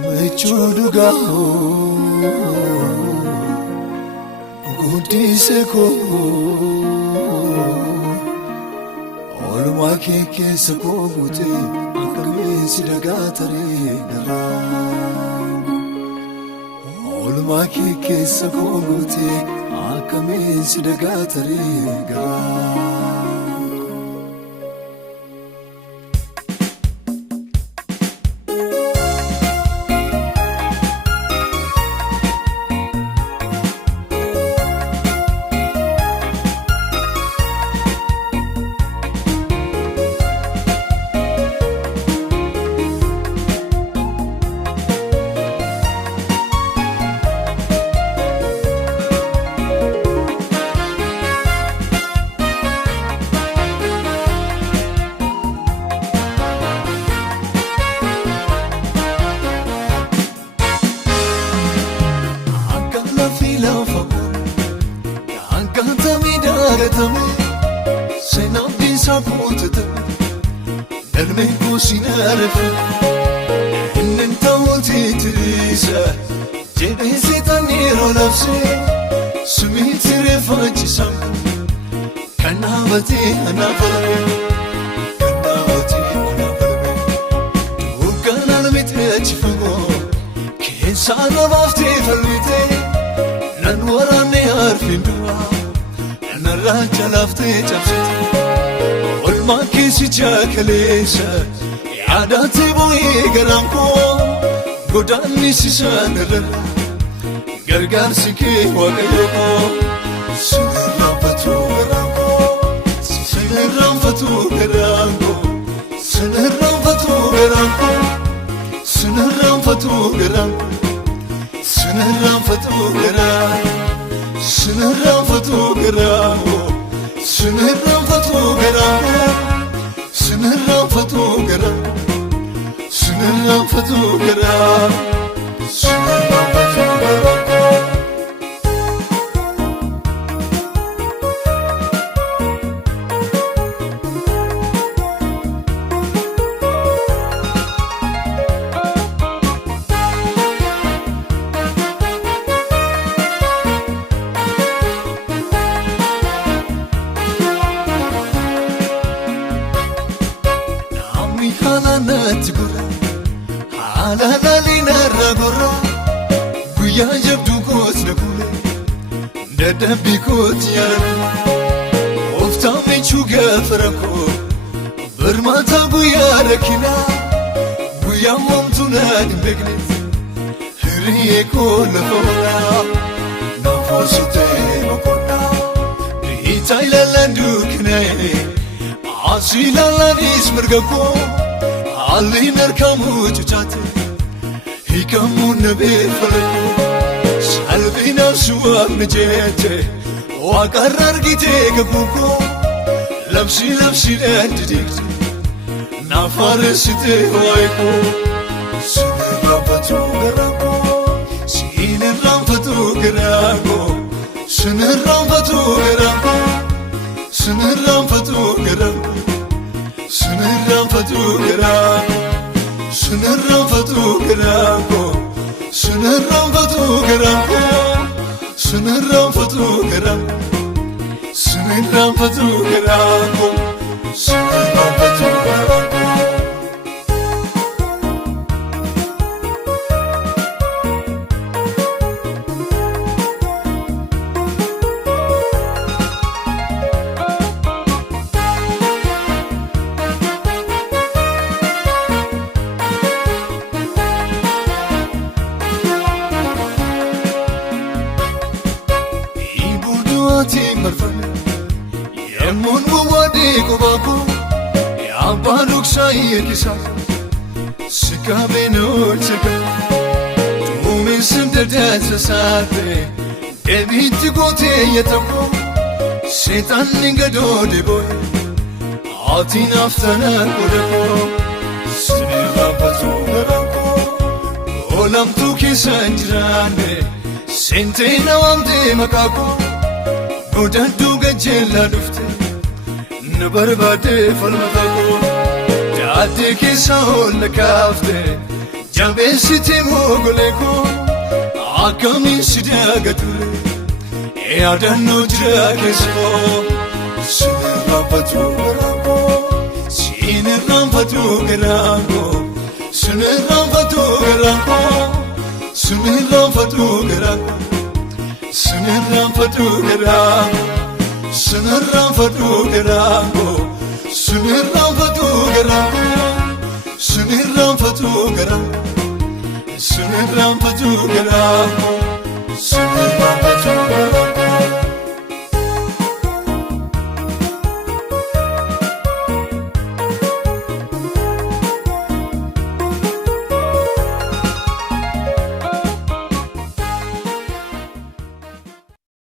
Mechuduga Gudise ko Olma keke sako gute akame sidagatare gara Olma keke sako gute akame sidagatare gara Senabdi saputata Darmenko sinarfa Innen tawti trisa Jede sitaniro nafse Sumiti refachisam Kanavati anafalme Kanavati anafalme Tukanal mitrechifago Kesa navafti falmite Nanwarane arfindua Narracha lafte chapsite Olma kisi chakalesa Yaadati boye garamko Godani sisanara Gargar sike wakayoko Sinirramfatu garanko Sinirramfatu garanko Sinirramfatu garanko Sinirramfatu garanko Sinirramfatu garanko Sinirramfatu garamo Sinirramfatu garamo Sinirramfatu garamo Sinirramfatu garamo Sinirramfatu garamo Halalina ragora Guya jabdu kot nakule Dadabi kot yarana Ofta mechuga farako Bermata guya rakina Guya momtuna dimbegnet Hiriye ko lafona Nafosite makona Rita ilalandu kinaye Asila ladis mergako Ali narkamu chuchate Hikamu nabe falako Salvi nafsuwa mjete Wakarar gite kabuko Lapsi landidikte Nafaresite waiko Sinirramfatu garanko Sinirramfatu garanko Sinirramfatu garanko Sinirramfatu garanko Sinirramfatu garanko Sinirramfatu garanko Sinirramfatu garanko Sinirramfatu garanko Sinirramfatu garanko Sinirramfatu garanko Yemun wadi kubako Yabaluk sayekisa Sikabe no chika Tumi simdadasa sate Debiti gote yetako Setan ningado deboy Atin aftana kodako Sinirramfatu garanko Olam tuki sanjrane Sente nawamde makako Godaddu gajjella dufte نبربادي فالمتقو جاتي كيسون لكافته جنبي ستي موغليكو عكمي سداغتولي يا دنو جراكسو سنرفتو غرانكو سنرفتو غرانكو سنرفتو غرانكو سنرفتو غرانكو سنرفتو غرانكو سنرفتو غرانكو سنرفتو غرانكو سنرفتو غرانكو سنرفتو غرانكو سنرفتو